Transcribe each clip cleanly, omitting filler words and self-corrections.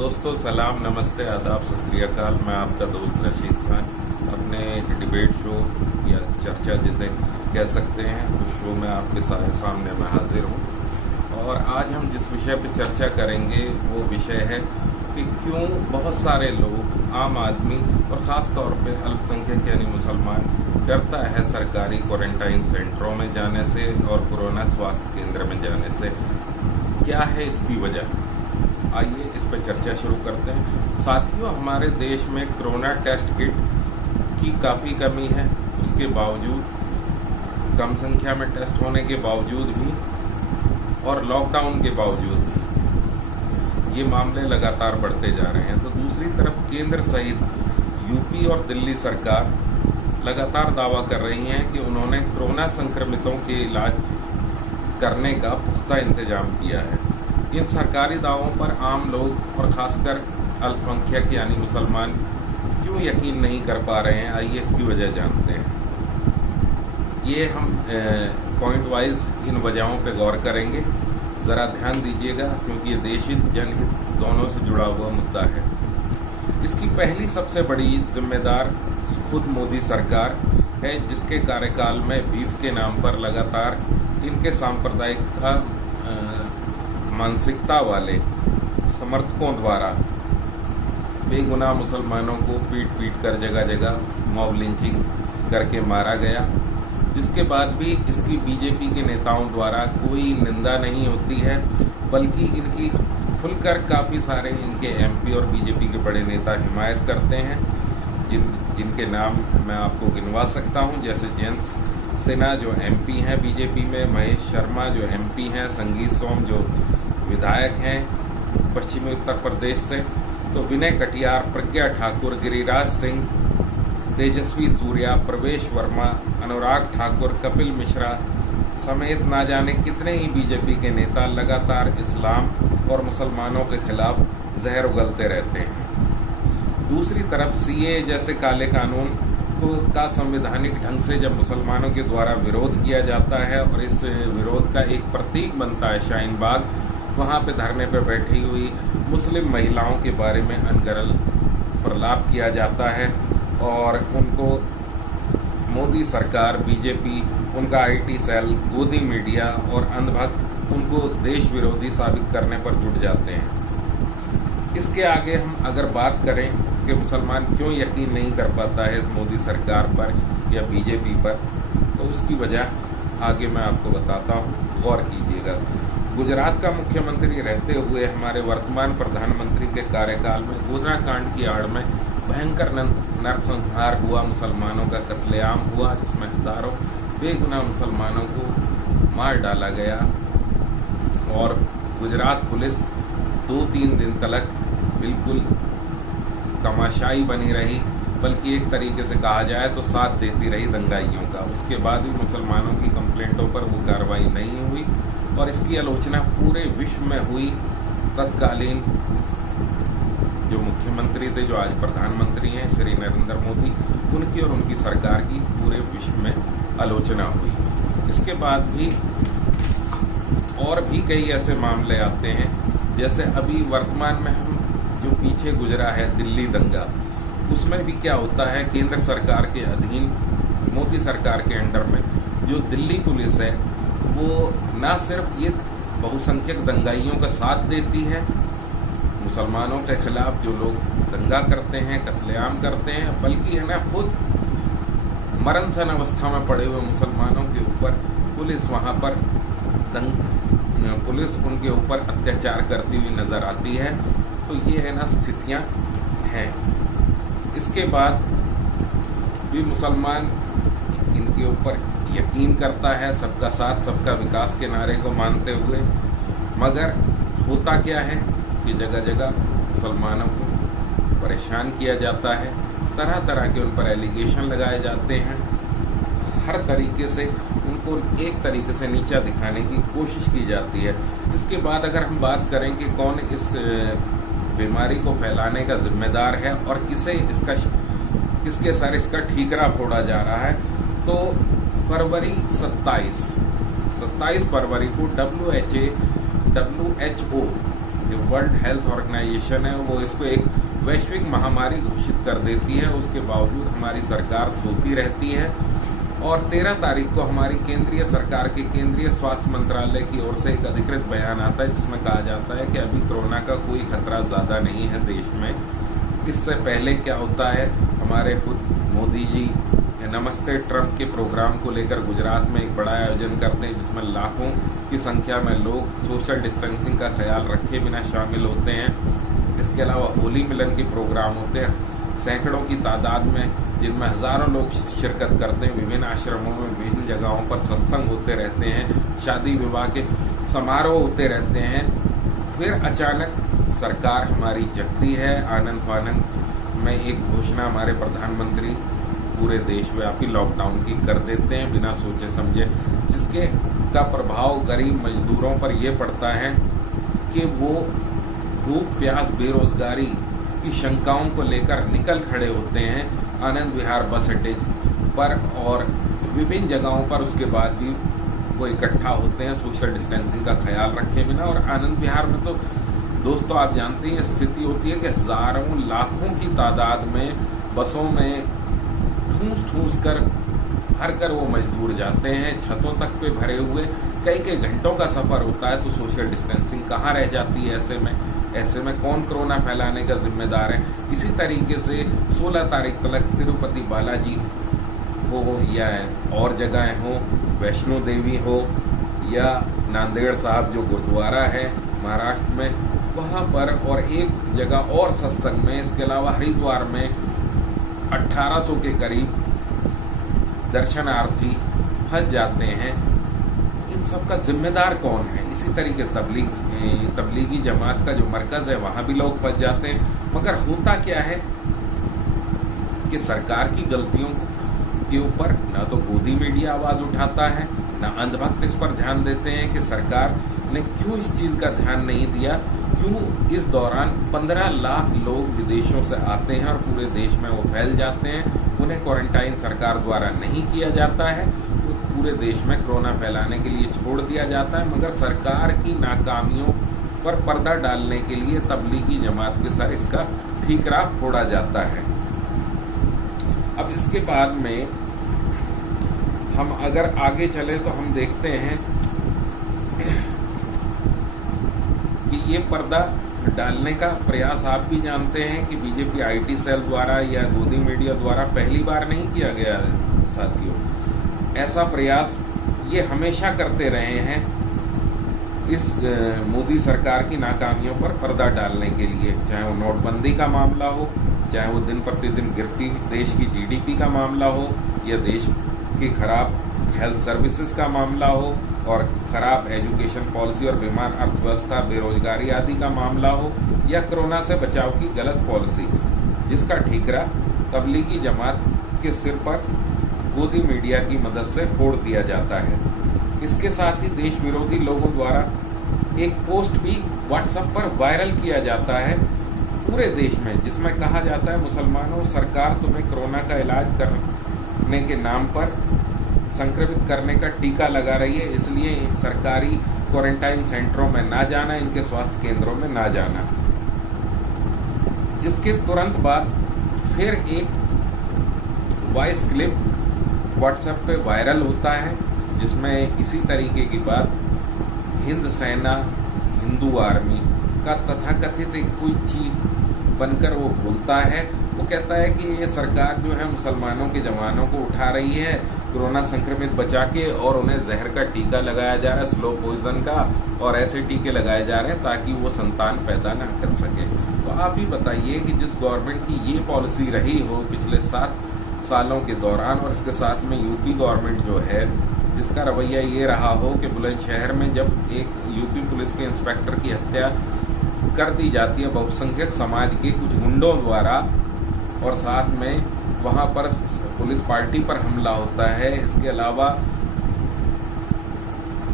दोस्तों सलाम, नमस्ते, आदाब, सत श्री अकाल। मैं आपका दोस्त रशीद खान अपने एक डिबेट शो या चर्चा जिसे कह सकते हैं उस शो में आपके सामने मैं हाजिर हूँ। और आज हम जिस विषय पर चर्चा करेंगे वो विषय है कि क्यों बहुत सारे लोग, आम आदमी और ख़ास तौर पे अल्पसंख्यक यानी मुसलमान डरता है सरकारी क्वारंटाइन सेंटरों में जाने से और कोरोना स्वास्थ्य केंद्र में जाने से। क्या है इसकी वजह? आइए इस पर चर्चा शुरू करते हैं। साथियों, हमारे देश में कोरोना टेस्ट किट की काफ़ी कमी है। उसके बावजूद, कम संख्या में टेस्ट होने के बावजूद भी और लॉकडाउन के बावजूद भी ये मामले लगातार बढ़ते जा रहे हैं। तो दूसरी तरफ केंद्र सहित यूपी और दिल्ली सरकार लगातार दावा कर रही हैं कि उन्होंने कोरोना संक्रमितों के इलाज करने का पुख्ता इंतजाम किया है। इन सरकारी दावों पर आम लोग और ख़ासकर अल्पसंख्यक यानी मुसलमान क्यों यकीन नहीं कर पा रहे हैं? आइए इसकी वजह जानते हैं। ये हम पॉइंट वाइज इन वजहों पे गौर करेंगे। ज़रा ध्यान दीजिएगा क्योंकि ये देशहित जनहित दोनों से जुड़ा हुआ मुद्दा है। इसकी पहली सबसे बड़ी जिम्मेदार खुद मोदी सरकार है, जिसके कार्यकाल में बीफ के नाम पर लगातार इनके सांप्रदायिक मानसिकता वाले समर्थकों द्वारा बेगुनाह मुसलमानों को पीट कर जगह जगह मॉब लिंचिंग करके मारा गया, जिसके बाद भी इसकी बीजेपी के नेताओं द्वारा कोई निंदा नहीं होती है, बल्कि इनकी खुलकर काफ़ी सारे इनके एमपी और बीजेपी के बड़े नेता हिमायत करते हैं, जिनके नाम मैं आपको गिनवा सकता हूं, जैसे जयंत सिन्हा जो एमपी हैं बीजेपी में, महेश शर्मा जो एमपी हैं, संगीत सोम जो विधायक हैं पश्चिमी उत्तर प्रदेश से, तो विनय कटियार, प्रज्ञा ठाकुर, गिरिराज सिंह, तेजस्वी सूर्या, प्रवेश वर्मा, अनुराग ठाकुर, कपिल मिश्रा समेत ना जाने कितने ही बीजेपी के नेता लगातार इस्लाम और मुसलमानों के खिलाफ जहर उगलते रहते हैं। दूसरी तरफ सीए जैसे काले कानून का संवैधानिक ढंग से जब मुसलमानों के द्वारा विरोध किया जाता है और इस विरोध का एक प्रतीक बनता है शाहीन बाग, वहाँ पे धरने पे बैठी हुई मुस्लिम महिलाओं के बारे में अनगरल प्रलाप किया जाता है और उनको मोदी सरकार, बीजेपी, उनका आईटी सेल, गोदी मीडिया और अंधभक्त उनको देश विरोधी साबित करने पर जुट जाते हैं। इसके आगे हम अगर बात करें कि मुसलमान क्यों यकीन नहीं कर पाता है इस मोदी सरकार पर या बीजेपी पर, तो उसकी वजह आगे मैं आपको बताता हूँ, गौर कीजिएगा। गुजरात का मुख्यमंत्री रहते हुए हमारे वर्तमान प्रधानमंत्री के कार्यकाल में गोधरा कांड की आड़ में भयंकर नरसंहार हुआ, मुसलमानों का कत्लेआम हुआ, जिसमें हज़ारों बेगुनाह मुसलमानों को मार डाला गया और गुजरात पुलिस 2-3 दिन तक बिल्कुल तमाशाई बनी रही, बल्कि एक तरीके से कहा जाए तो साथ देती रही दंगाइयों का। उसके बाद भी मुसलमानों की कंप्लेंटों पर वो कार्रवाई नहीं हुई और इसकी आलोचना पूरे विश्व में हुई। तत्कालीन जो मुख्यमंत्री थे, जो आज प्रधानमंत्री हैं, श्री नरेंद्र मोदी, उनकी और उनकी सरकार की पूरे विश्व में आलोचना हुई। इसके बाद भी और भी कई ऐसे मामले आते हैं, जैसे अभी वर्तमान में हम जो पीछे गुजरा है दिल्ली दंगा, उसमें भी क्या होता है, केंद्र सरकार के अधीन मोदी सरकार के अंडर में जो दिल्ली पुलिस है वो ना सिर्फ ये बहुसंख्यक दंगाइयों का साथ देती है, मुसलमानों के खिलाफ जो लोग दंगा करते हैं, कत्लेआम करते हैं, बल्कि है ना खुद मरणसन अवस्था में पड़े हुए मुसलमानों के ऊपर पुलिस वहाँ पर पुलिस उनके ऊपर अत्याचार करती हुई नज़र आती है। तो ये है ना स्थितियाँ हैं। इसके बाद भी मुसलमान इनके ऊपर यकीन करता है, सबका साथ सबका विकास के नारे को मानते हुए, मगर होता क्या है कि जगह जगह मुसलमानों को परेशान किया जाता है, तरह तरह के उन पर एलिगेशन लगाए जाते हैं, हर तरीके से उनको एक तरीके से नीचा दिखाने की कोशिश की जाती है। इसके बाद अगर हम बात करें कि कौन इस बीमारी को फैलाने का जिम्मेदार है और किसके सर इसका ठीकरा फोड़ा जा रहा है, तो फरवरी 27 फरवरी को WHO जो वर्ल्ड हेल्थ ऑर्गेनाइजेशन है वो इसको एक वैश्विक महामारी घोषित कर देती है, उसके बावजूद हमारी सरकार सोती रहती है। और 13 तारीख को हमारी केंद्रीय सरकार के केंद्रीय स्वास्थ्य मंत्रालय की ओर से एक अधिकृत बयान आता है जिसमें कहा जाता है कि अभी कोरोना का कोई खतरा ज़्यादा नहीं है देश में। इससे पहले क्या होता है, हमारे खुद मोदी जी नमस्ते ट्रंप के प्रोग्राम को लेकर गुजरात में एक बड़ा आयोजन करते हैं जिसमें लाखों की संख्या में लोग सोशल डिस्टेंसिंग का ख्याल रखे बिना शामिल होते हैं। इसके अलावा होली मिलन के प्रोग्राम होते हैं सैकड़ों की तादाद में, जिनमें हज़ारों लोग शिरकत करते हैं। विभिन्न आश्रमों में विभिन्न जगहों पर सत्संग होते रहते हैं, शादी विवाह के समारोह होते रहते हैं। फिर अचानक सरकार हमारी जगती है, आनंद फानंद में एक घोषणा हमारे प्रधानमंत्री पूरे देशव्यापी लॉकडाउन की कर देते हैं बिना सोचे समझे, जिसके का प्रभाव गरीब मजदूरों पर यह पड़ता है कि वो भूख प्यास बेरोजगारी की शंकाओं को लेकर निकल खड़े होते हैं आनंद विहार बस अड्डे पर और विभिन्न जगहों पर। उसके बाद भी वो इकट्ठा होते हैं सोशल डिस्टेंसिंग का ख्याल रखे बिना। और आनंद विहार में तो दोस्तों आप जानते हैं स्थिति होती है कि हज़ारों लाखों की तादाद में बसों में ठूस कर भर कर वो मजदूर जाते हैं, छतों तक पे भरे हुए कई घंटों का सफ़र होता है। तो सोशल डिस्टेंसिंग कहाँ रह जाती है ऐसे में कौन कोरोना फैलाने का जिम्मेदार है। इसी तरीके से 16 तारीख तक तिरुपति बालाजी हो या और जगहें हो, वैष्णो देवी हो या नांदेड़ साहब जो गुरुद्वारा है महाराष्ट्र में वहाँ पर, और एक जगह और सत्संग में, इसके अलावा हरिद्वार में 1800 के करीब दर्शनार्थी फंस जाते हैं। इन सब का जिम्मेदार कौन है? इसी तरीके से तबलीगी जमात का जो मरकज़ है वहाँ भी लोग फंस जाते हैं। मगर होता क्या है कि सरकार की गलतियों के ऊपर ना तो गोदी मीडिया आवाज़ उठाता है, ना अंधभक्त इस पर ध्यान देते हैं कि सरकार ने क्यों इस चीज़ का ध्यान नहीं दिया, क्यों इस दौरान 15 लाख लोग विदेशों से आते हैं और पूरे देश में वो फैल जाते हैं। उन्हें क्वारंटाइन सरकार द्वारा नहीं किया जाता है, तो पूरे देश में कोरोना फैलाने के लिए छोड़ दिया जाता है। मगर सरकार की नाकामियों पर पर्दा डालने के लिए तबलीगी जमात के सर इसका ठीकरा फोड़ा जाता है। अब इसके बाद में हम अगर आगे चले तो हम देखते हैं कि ये पर्दा डालने का प्रयास आप भी जानते हैं कि बीजेपी आईटी सेल द्वारा या गोदी मीडिया द्वारा पहली बार नहीं किया गया है साथियों। ऐसा प्रयास ये हमेशा करते रहे हैं इस मोदी सरकार की नाकामियों पर पर्दा डालने के लिए, चाहे वो नोटबंदी का मामला हो, चाहे वो दिन प्रतिदिन गिरती देश की जीडीपी का मामला हो, या देश की खराब हेल्थ सर्विसेज का मामला हो और ख़राब एजुकेशन पॉलिसी और बीमार अर्थव्यवस्था, बेरोजगारी आदि का मामला हो, या कोरोना से बचाव की गलत पॉलिसी, जिसका ठीकरा तबलीगी जमात के सिर पर गोदी मीडिया की मदद से फोड़ दिया जाता है। इसके साथ ही देश विरोधी लोगों द्वारा एक पोस्ट भी व्हाट्सएप पर वायरल किया जाता है पूरे देश में, जिसमें कहा जाता है मुसलमानों, सरकार तुम्हें कोरोना का इलाज करने के नाम पर संक्रमित करने का टीका लगा रही है, इसलिए सरकारी क्वारंटाइन सेंटरों में ना जाना, इनके स्वास्थ्य केंद्रों में ना जाना। जिसके तुरंत बाद फिर एक वॉइस क्लिप व्हाट्सएप पे वायरल होता है जिसमें इसी तरीके की बात हिंद सेना, हिंदू आर्मी का तथाकथित एक कोई चीज बनकर वो बोलता है। वो कहता है कि ये सरकार जो है मुसलमानों के जवानों को उठा रही है कोरोना संक्रमित बचा के, और उन्हें जहर का टीका लगाया जा रहा है, स्लो पॉइजन का, और ऐसे टीके लगाए जा रहे हैं ताकि वो संतान पैदा ना कर सके। तो आप ही बताइए कि जिस गवर्नमेंट की ये पॉलिसी रही हो पिछले 7 सालों के दौरान, और इसके साथ में यूपी गवर्नमेंट जो है जिसका रवैया ये रहा हो कि बुलंदशहर में जब एक यूपी पुलिस के इंस्पेक्टर की हत्या कर दी जाती है बहुसंख्यक समाज के कुछ गुंडों द्वारा, और साथ में वहाँ पर पुलिस पार्टी पर हमला होता है, इसके अलावा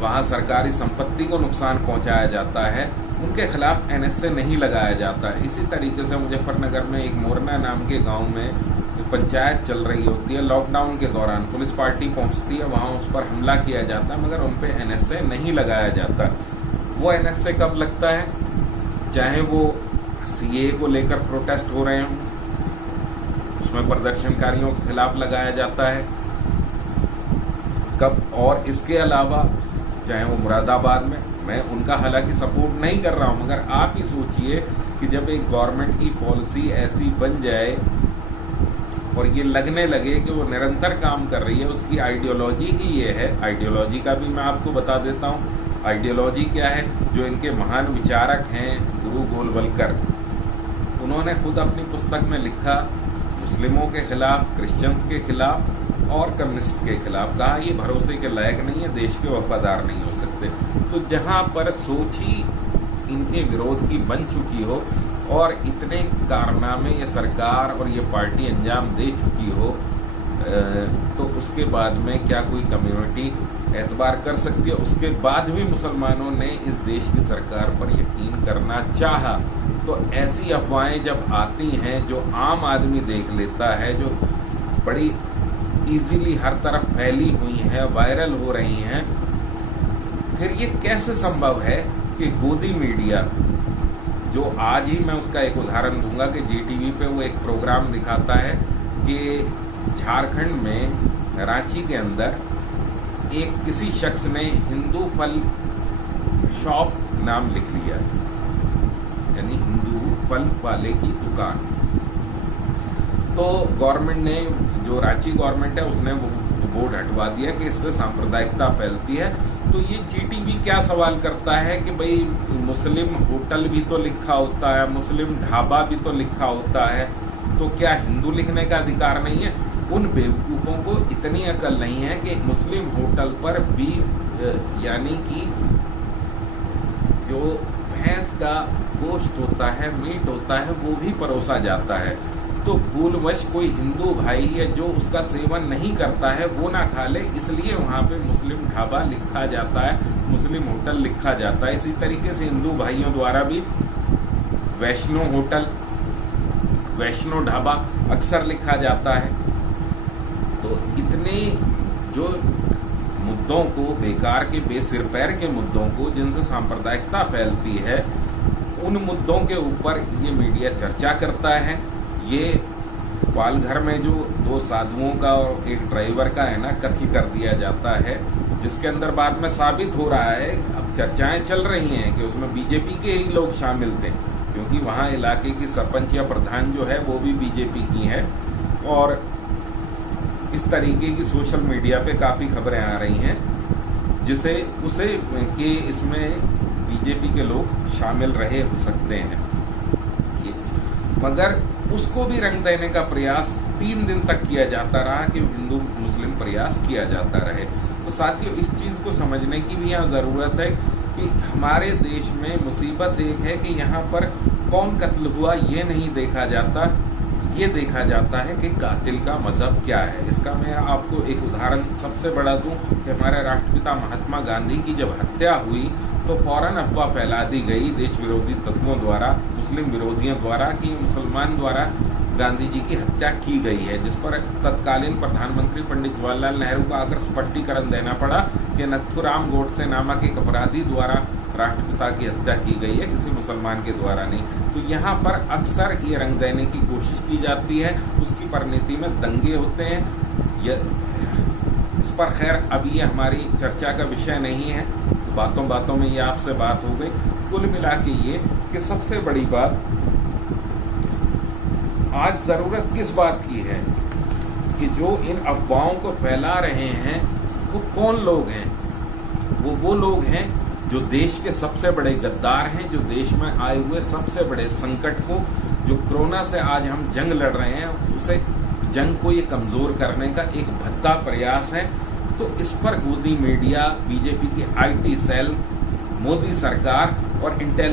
वहाँ सरकारी संपत्ति को नुकसान पहुँचाया जाता है, उनके खिलाफ एनएसए नहीं लगाया जाता है। इसी तरीके से मुजफ्फरनगर में एक मोरना नाम के गांव में पंचायत चल रही होती है, लॉकडाउन के दौरान पुलिस पार्टी पहुंचती है, वहां उस पर हमला किया जाता है, मगर उन पर एनएसए नहीं लगाया जाता। वो एनएसए कब लगता है चाहे वो सीए को लेकर प्रोटेस्ट हो रहे हों, उसमें प्रदर्शनकारियों के खिलाफ लगाया जाता है कब, और इसके अलावा चाहे वो मुरादाबाद में, मैं उनका हालांकि सपोर्ट नहीं कर रहा हूं, मगर आप ही सोचिए कि जब एक गवर्नमेंट की पॉलिसी ऐसी बन जाए और ये लगने लगे कि वो निरंतर काम कर रही है, उसकी आइडियोलॉजी ही ये है। आइडियोलॉजी का भी मैं आपको बता देता हूँ। आइडियोलॉजी क्या है? जो इनके महान विचारक हैं गुरु गोलवलकर, उन्होंने खुद अपनी पुस्तक में लिखा, मुस्लिमों के खिलाफ, क्रिश्चियंस के खिलाफ और कम्युनिस्ट के खिलाफ, कहा ये भरोसे के लायक नहीं है, देश के वफादार नहीं हो सकते। तो जहाँ पर सोच ही इनके विरोध की बन चुकी हो और इतने कारनामे ये सरकार और ये पार्टी अंजाम दे चुकी हो, तो उसके बाद में क्या कोई कम्युनिटी एतबार कर सकती है? उसके बाद भी मुसलमानों ने इस देश की सरकार पर यकीन करना चाहा। तो ऐसी अफवाहें जब आती हैं जो आम आदमी देख लेता है, जो बड़ी इजीली हर तरफ फैली हुई हैं, वायरल हो रही हैं, फिर ये कैसे संभव है कि गोदी मीडिया, जो आज ही मैं उसका एक उदाहरण दूंगा कि जीटीवी पे वो एक प्रोग्राम दिखाता है कि झारखंड में रांची के अंदर एक किसी शख्स ने हिंदू फल शॉप नाम लिख लिया, यानी हिंदू फल वाले की दुकान। तो गवर्नमेंट ने, जो रांची गवर्नमेंट है, उसने वो बोर्ड हटवा दिया कि इससे सांप्रदायिकता फैलती है। तो ये जीटीवी क्या सवाल करता है कि भाई मुस्लिम होटल भी तो लिखा होता है, मुस्लिम ढाबा भी तो लिखा होता है, तो क्या हिंदू लिखने का अधिकार नहीं है? उन बेवकूफ़ों को इतनी अकल नहीं है कि मुस्लिम होटल पर भी यानी कि जो भैंस का गोश्त होता है, मीट होता है, वो भी परोसा जाता है। तो भूलवश कोई हिंदू भाई है जो उसका सेवन नहीं करता है, वो ना खा ले, इसलिए वहाँ पे मुस्लिम ढाबा लिखा जाता है, मुस्लिम होटल लिखा जाता है। इसी तरीके से हिंदू भाइयों द्वारा भी वैष्णो होटल, वैष्णो ढाबा अक्सर लिखा जाता है। तो इतने जो मुद्दों को, बेकार के बेसिर पैर के मुद्दों को जिनसे सांप्रदायिकता फैलती है, उन मुद्दों के ऊपर ये मीडिया चर्चा करता है। ये पालघर में जो 2 साधुओं का और एक ड्राइवर का है ना कत्ल कर दिया जाता है, जिसके अंदर बाद में साबित हो रहा है, अब चर्चाएं चल रही हैं कि उसमें बीजेपी के ही लोग शामिल थे, क्योंकि वहाँ इलाके की सरपंच या प्रधान जो है वो भी बीजेपी की है। और इस तरीके की सोशल मीडिया पे काफ़ी खबरें आ रही हैं जिसे उसे कि इसमें बीजेपी के लोग शामिल रहे हो सकते हैं। मगर उसको भी रंग देने का प्रयास 3 दिन तक किया जाता रहा कि हिंदू मुस्लिम प्रयास किया जाता रहे। तो साथियों, इस चीज़ को समझने की भी यहाँ ज़रूरत है कि हमारे देश में मुसीबत एक है कि यहाँ पर कौन कत्ल हुआ ये नहीं देखा जाता, ये देखा जाता है कि कातिल का मज़हब क्या है। इसका मैं आपको एक उदाहरण सबसे बड़ा दूँ कि हमारे राष्ट्रपिता महात्मा गांधी की जब हत्या हुई तो फौरन अफवाह फैला दी गई देश विरोधी तत्वों द्वारा, मुस्लिम विरोधियों द्वारा, कि मुसलमान द्वारा गांधी जी की हत्या की गई है, जिस पर तत्कालीन प्रधानमंत्री पंडित जवाहरलाल नेहरू को आकर स्पष्टीकरण देना पड़ा कि नथुराम गोडसे नामक एक अपराधी द्वारा राष्ट्रपिता की हत्या की गई है, किसी मुसलमान के द्वारा नहीं। तो यहाँ पर अक्सर ये रंग देने की कोशिश की जाती है, उसकी परिणति में दंगे होते हैं। इस पर खैर अब ये हमारी चर्चा का विषय नहीं है, बातों बातों में ये आपसे बात हो गई। कुल मिला के ये कि सबसे बड़ी बात आज ज़रूरत किस बात की है कि जो इन अफवाहों को फैला रहे हैं वो कौन लोग हैं? वो लोग हैं जो देश के सबसे बड़े गद्दार हैं, जो देश में आए हुए सबसे बड़े संकट को, जो कोरोना से आज हम जंग लड़ रहे हैं, उसे जंग को ये कमज़ोर करने का एक भद्दा प्रयास है। तो इस पर गोदी मीडिया, बीजेपी की IT सेल, मोदी सरकार और इंटेलिजेंस